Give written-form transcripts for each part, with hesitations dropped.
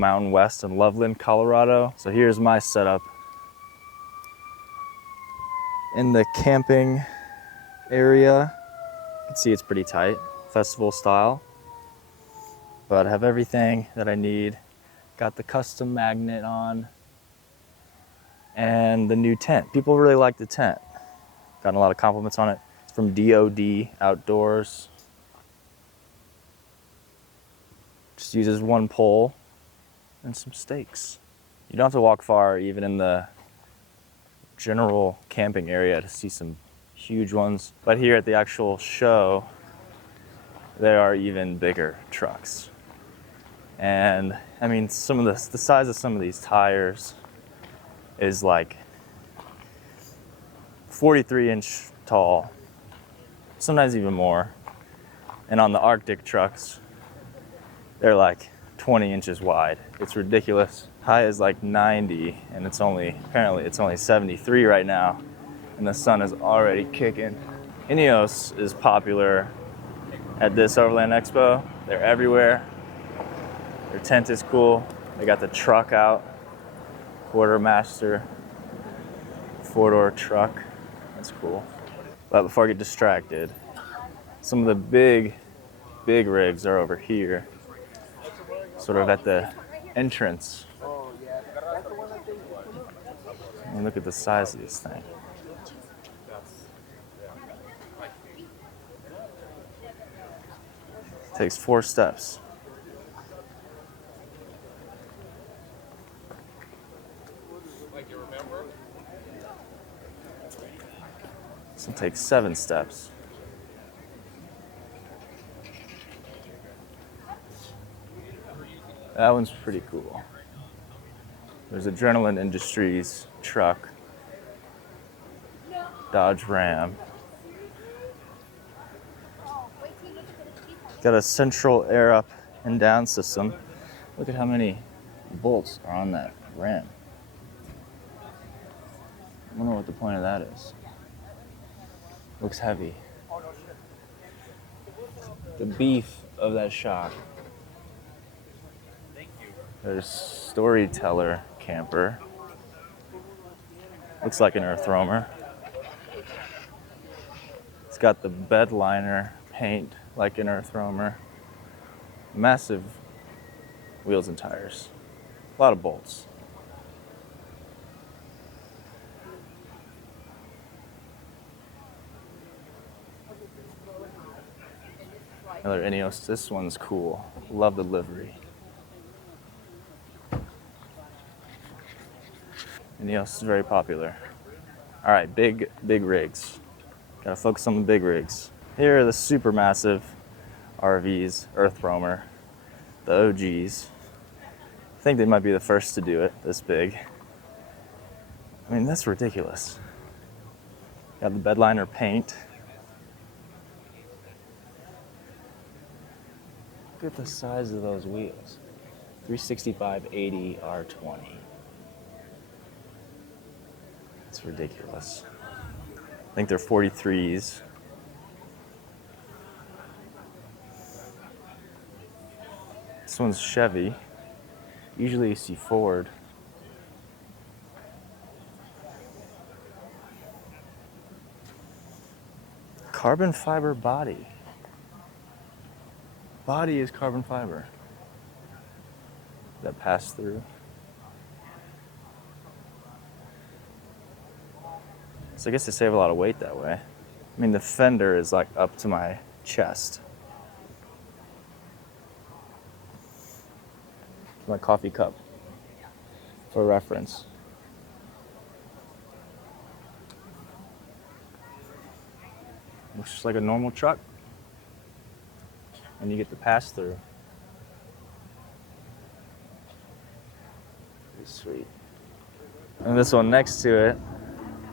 Mountain West in Loveland, Colorado. So here's my setup in the camping area. You can see it's pretty tight, festival style. But I have everything that I need. Got the custom magnet on and the new tent. People really like the tent. Gotten a lot of compliments on it. It's from DOD Outdoors. Just uses one pole and some stakes. You don't have to walk far, even in the general camping area, to see some huge ones. But here at the actual show, there are even bigger trucks. And I mean, some of the size of some of these tires is like 43-inch tall, sometimes even more. And on the Arctic trucks, they're like 20 inches wide. It's ridiculous. High is like 90, and apparently it's only 73 right now, and the sun is already kicking. Ineos is popular at this Overland Expo. They're everywhere. Their tent is cool. They got the truck out, Quartermaster 4-door truck. That's cool. But before I get distracted, some of the big rigs are over here, sort of at the entrance. I mean, look at the size of this thing. It takes 4 steps. This one takes 7 steps. That one's pretty cool. There's Adrenaline Industries truck, Dodge Ram. Got a central air up and down system. Look at how many bolts are on that Ram. I wonder what the point of that is. Looks heavy. The beef of that shock. There's Storyteller camper. Looks like an earth roamer. It's got the bed liner paint like an earth roamer. Massive wheels and tires. A lot of bolts. Another Ineos. This one's cool. Love the livery. Ineos is very popular. All right, big rigs. Gotta focus on the big rigs. Here are the super massive RVs, earth roamer, the OGs. I think they might be the first to do it this big. I mean, that's ridiculous. Got the bedliner paint. Look at the size of those wheels. 365/80 R20. It's ridiculous. I think they're 43s. This one's Chevy. Usually you see Ford. Carbon fiber body. Body is carbon fiber. That pass through. So I guess they save a lot of weight that way. I mean, the fender is like up to my chest. My coffee cup, for reference. Looks just like a normal truck. And you get the pass through. Pretty sweet. And this one next to it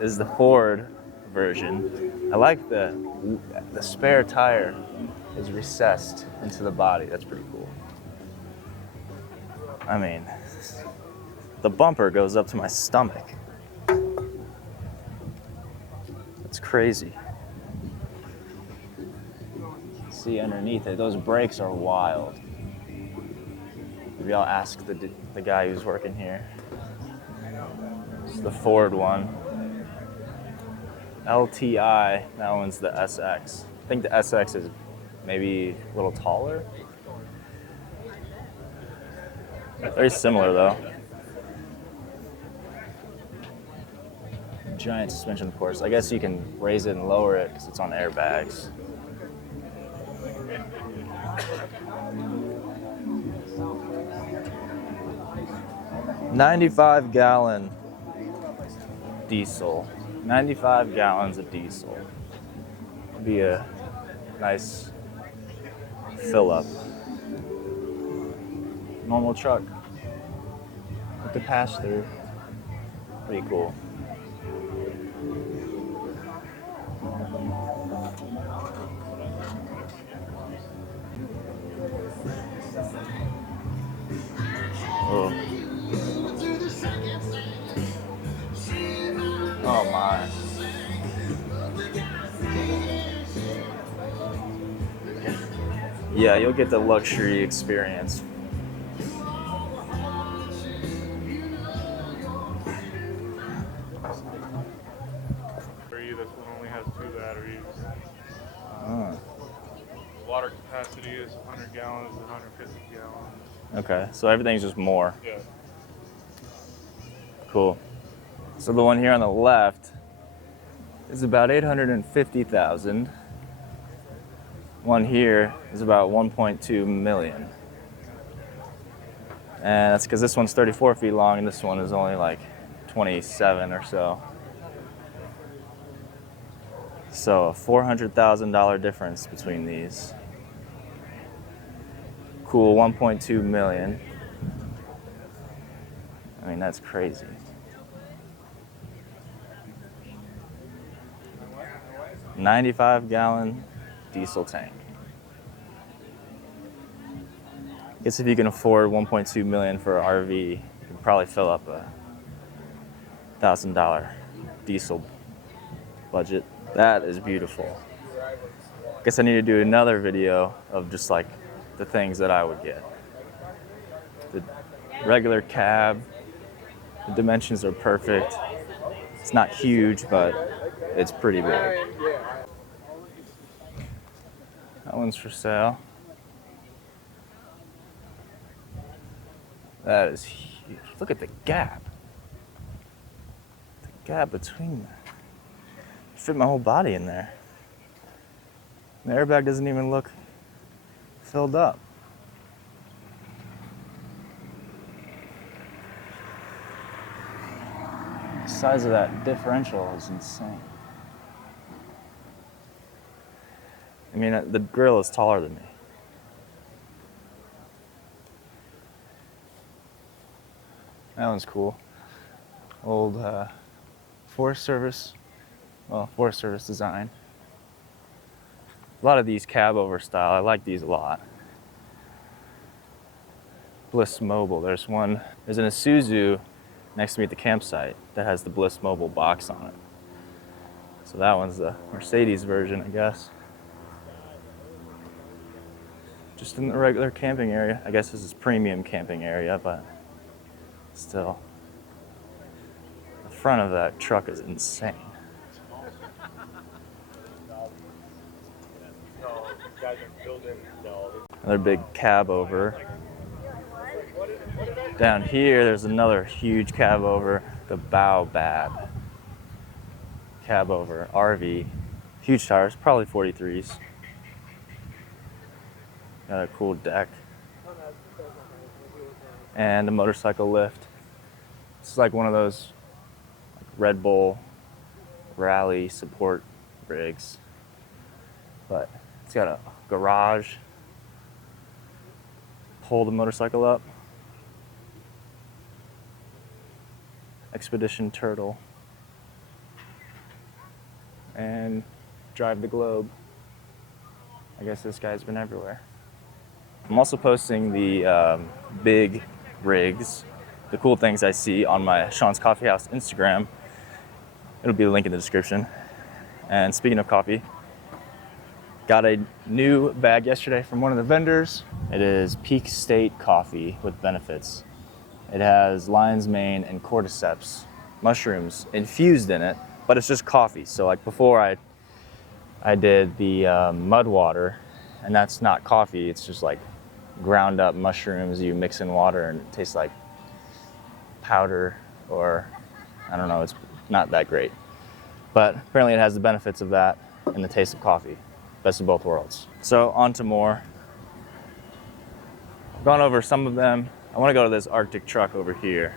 is the Ford version. I like the spare tire is recessed into the body. That's pretty cool. I mean, the bumper goes up to my stomach. That's crazy. See underneath it, those brakes are wild. Maybe I'll ask the guy who's working here. It's the Ford one. LTI, that one's the SX. I think the SX is maybe a little taller. Very similar though. Giant suspension, of course. I guess you can raise it and lower it because it's on airbags. $95-gallon diesel. 95 gallons of diesel. Would be a nice fill up. Normal truck with the pass through. Pretty cool. Oh. Oh my. Yeah, you'll get the luxury experience. This one only has 2 batteries. Water capacity is 100 gallons to 150 gallons. Okay, so everything's just more. Yeah. Cool. So the one here on the left is about 850,000. One here is about 1.2 million. And that's because this one's 34 feet long and this one is only like 27 or so. So a $400,000 difference between these. Cool, 1.2 million. I mean, that's crazy. $95-gallon diesel tank. I guess if you can afford 1.2 million for an RV, you can probably fill up a $1,000 diesel budget. That is beautiful. I guess I need to do another video of just like the things that I would get. The regular cab, the dimensions are perfect. It's not huge, but it's pretty big. That one's for sale. That is huge. Look at the gap. The gap between them. Fit my whole body in there. The airbag doesn't even look filled up. The size of that differential is insane. I mean, the grill is taller than me. That one's cool. Old Forest Service design. A lot of these cab over style, I like these a lot. Bliss Mobile, there's an Isuzu next to me at the campsite that has the Bliss Mobile box on it. So that one's the Mercedes version, I guess. Just in the regular camping area. I guess this is premium camping area, but still. The front of that truck is insane. Another big cab over. Down here, there's another huge cab over, the Baobab. Cab over, RV. Huge tires, probably 43s. Got a cool deck. And a motorcycle lift. This is like one of those Red Bull rally support rigs. But it's got a garage. Pull the motorcycle up. Expedition Turtle. And drive the globe. I guess this guy's been everywhere. I'm also posting the big rigs, the cool things I see on my Sean's Coffee House Instagram. It'll be a link in the description. And speaking of coffee, Got a new bag yesterday from one of the vendors. It is Peak State coffee with benefits. It has lion's mane and cordyceps mushrooms infused in it, but it's just coffee. So like before I did the mud water, and that's not coffee. It's just like ground up mushrooms you mix in water and it tastes like powder, or I don't know, it's not that great. But apparently it has the benefits of that and the taste of coffee. Best of both worlds. So on to more. I've gone over some of them. I want to go to this Arctic truck over here.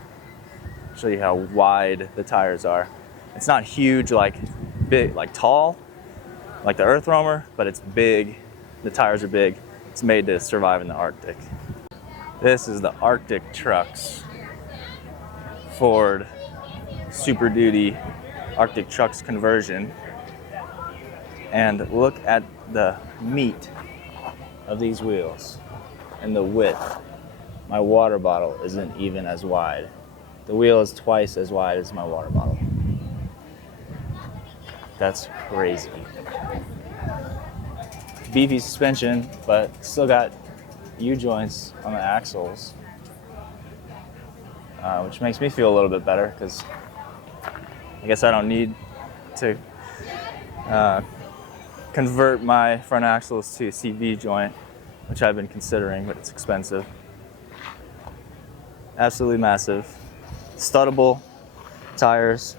Show you how wide the tires are. It's not huge, like big, like tall, like the Earth Roamer, but it's big. The tires are big. It's made to survive in the Arctic. This is the Arctic Trucks Ford Super Duty Arctic Trucks conversion. And look at the meat of these wheels and the width. My water bottle isn't even as wide. The wheel is twice as wide as my water bottle. That's crazy. Beefy suspension, but still got U-joints on the axles, which makes me feel a little bit better because I guess I don't need to convert my front axles to a CV joint, which I've been considering, but it's expensive. Absolutely massive. Studdable tires,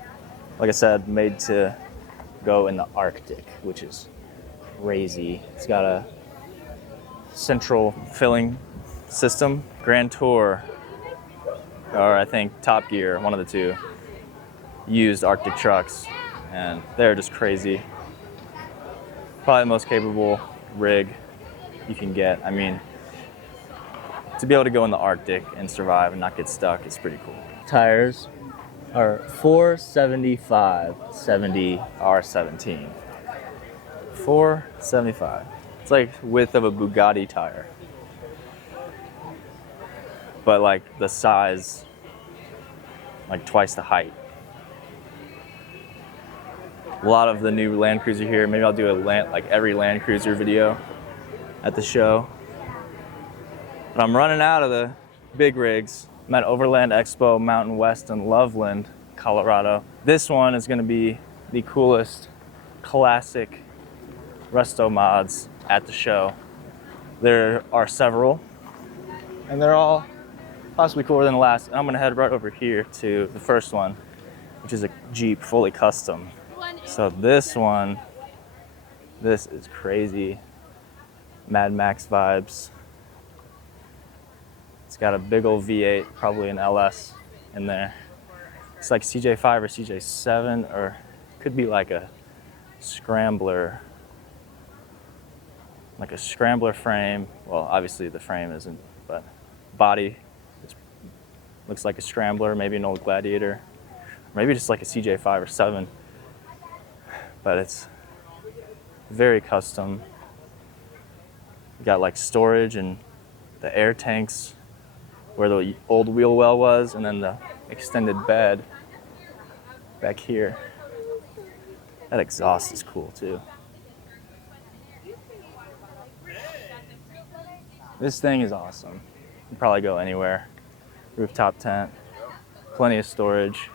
like I said, made to go in the Arctic, which is crazy. It's got a central filling system. Grand Tour, or I think Top Gear, one of the two, used Arctic trucks, and they're just crazy. Probably the most capable rig you can get. I mean, to be able to go in the Arctic and survive and not get stuck is pretty cool. Tires are 475 70 R17. 475. It's like width of a Bugatti tire, but like the size, like twice the height. A lot of the new Land Cruiser here. Maybe I'll do like every Land Cruiser video at the show. But I'm running out of the big rigs. I'm at Overland Expo Mountain West in Loveland, Colorado. This one is going to be the coolest classic resto mods at the show. There are several, and they're all possibly cooler than the last. And I'm going to head right over here to the first one, which is a Jeep fully custom. So this one, this is crazy. Mad Max vibes. It's got a big old V8, probably an LS in there. It's like CJ5 or CJ7, or could be like a scrambler. Like a scrambler frame. Well, obviously the frame isn't, but body looks like a scrambler, maybe an old Gladiator. Maybe just like a CJ5 or 7. But it's very custom. You got like storage and the air tanks where the old wheel well was, and then the extended bed back here. That exhaust is cool too. This thing is awesome. You can probably go anywhere. Rooftop tent, plenty of storage.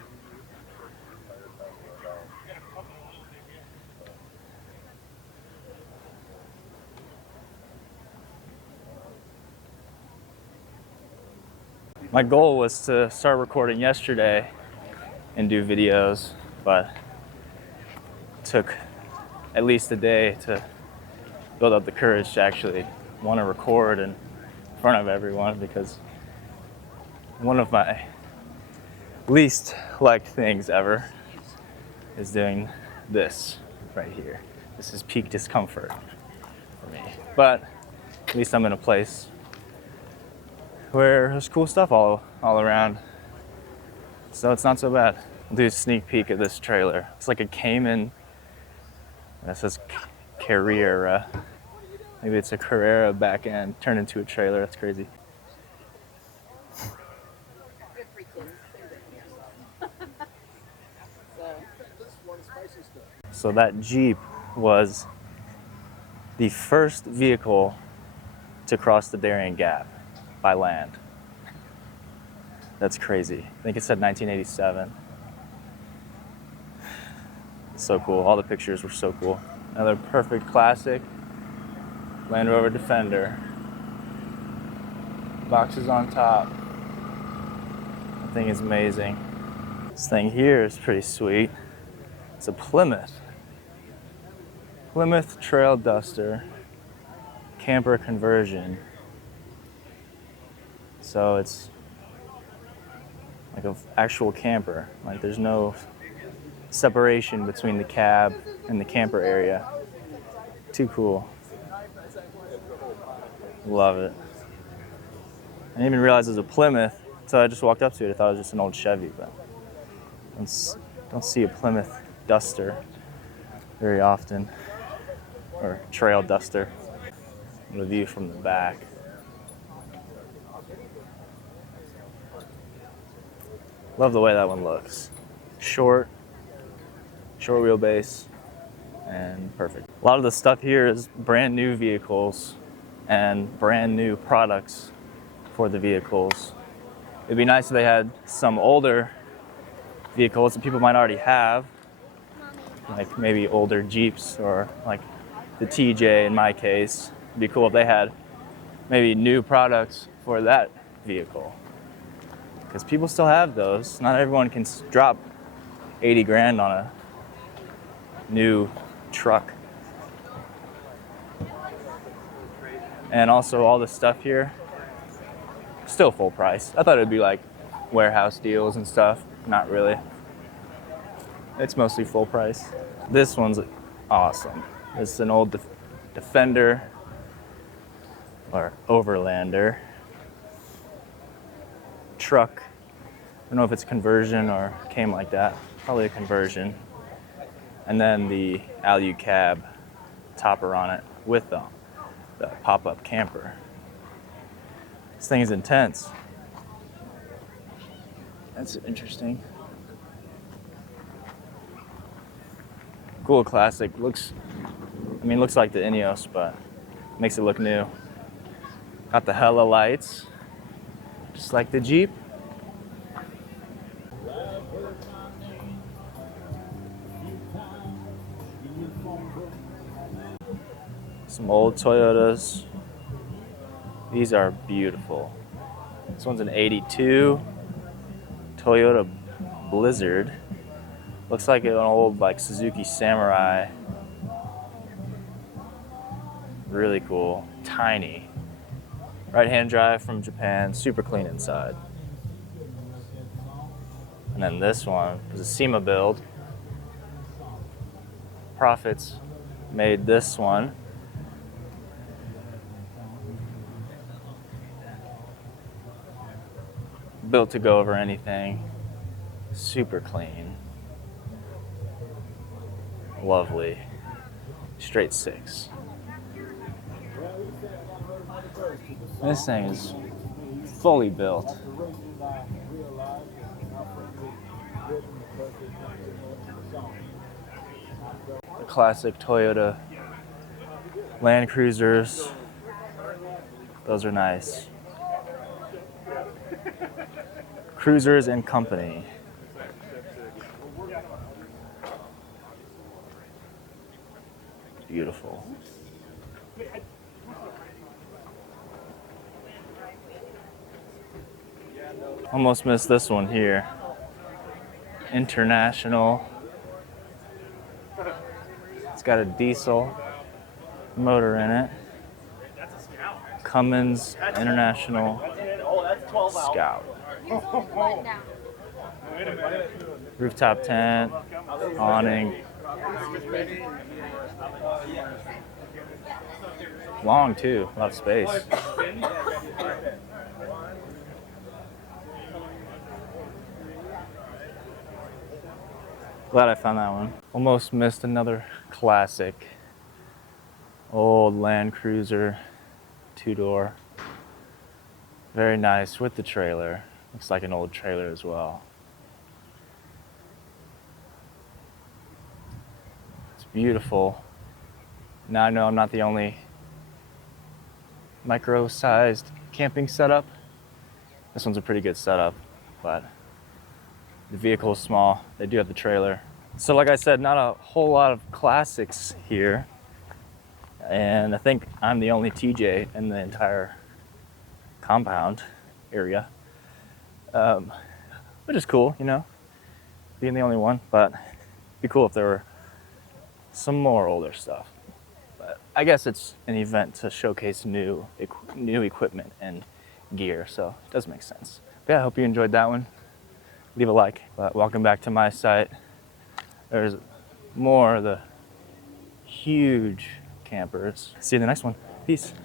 My goal was to start recording yesterday and do videos, but it took at least a day to build up the courage to actually want to record in front of everyone, because one of my least liked things ever is doing this right here. This is peak discomfort for me. But at least I'm in a place where there's cool stuff all around. So it's not so bad. We'll do a sneak peek of this trailer. It's like a Cayman. That says Carrera. Maybe it's a Carrera back end turned into a trailer. That's crazy. So that Jeep was the first vehicle to cross the Darien Gap by land. That's crazy. I think it said 1987. So cool. All the pictures were so cool. Another perfect classic Land Rover Defender. Boxes on top. That thing is amazing. This thing here is pretty sweet. It's a Plymouth. Plymouth Trail Duster camper conversion. So it's like an actual camper. Like there's no separation between the cab and the camper area. Too cool. Love it. I didn't even realize it was a Plymouth, so I just walked up to it. I thought it was just an old Chevy, but don't see a Plymouth Duster very often, or Trail Duster. The view from the back. Love the way that one looks. Short wheelbase, and perfect. A lot of the stuff here is brand new vehicles and brand new products for the vehicles. It'd be nice if they had some older vehicles that people might already have, like maybe older Jeeps or like the TJ in my case. It'd be cool if they had maybe new products for that vehicle, because people still have those. Not everyone can drop 80 grand on a new truck. And also all the stuff here, still full price. I thought it'd be like warehouse deals and stuff. Not really. It's mostly full price. This one's awesome. It's an old Defender or Overlander truck. I don't know if it's a conversion or came like that. Probably a conversion. And then the Alu cab topper on it with the pop-up camper. This thing is intense. That's interesting. Cool classic. Looks like the Ineos, but makes it look new. Got the hella lights, just like the Jeep. Some old Toyotas. These are beautiful. This one's an 82 Toyota Blizzard. Looks like an old like Suzuki Samurai. Really cool. Tiny. Right-hand drive from Japan. Super clean inside. And then this one is a SEMA build. Profits made this one. Built to go over anything. Super clean. Lovely. Straight 6. This thing is fully built. The classic Toyota Land Cruisers. Those are nice. Cruisers and Company. Beautiful. Almost missed this one here. International. It's got a diesel motor in it. Cummins International Scout. Rooftop tent, awning. Long too, a lot of space. Glad I found that one. Almost missed another classic. Old Land Cruiser, 2-door. Very nice with the trailer. Looks like an old trailer as well. It's beautiful. Now I know I'm not the only micro-sized camping setup. This one's a pretty good setup, but the vehicle is small. They do have the trailer. So like I said, not a whole lot of classics here. And I think I'm the only TJ in the entire compound area. Which is cool, you know, being the only one, but it'd be cool if there were some more older stuff. But I guess it's an event to showcase new equipment and gear, so it does make sense. But yeah, I hope you enjoyed that one. Leave a like. But welcome back to my site. There's more of the huge campers. See you in the next one. Peace.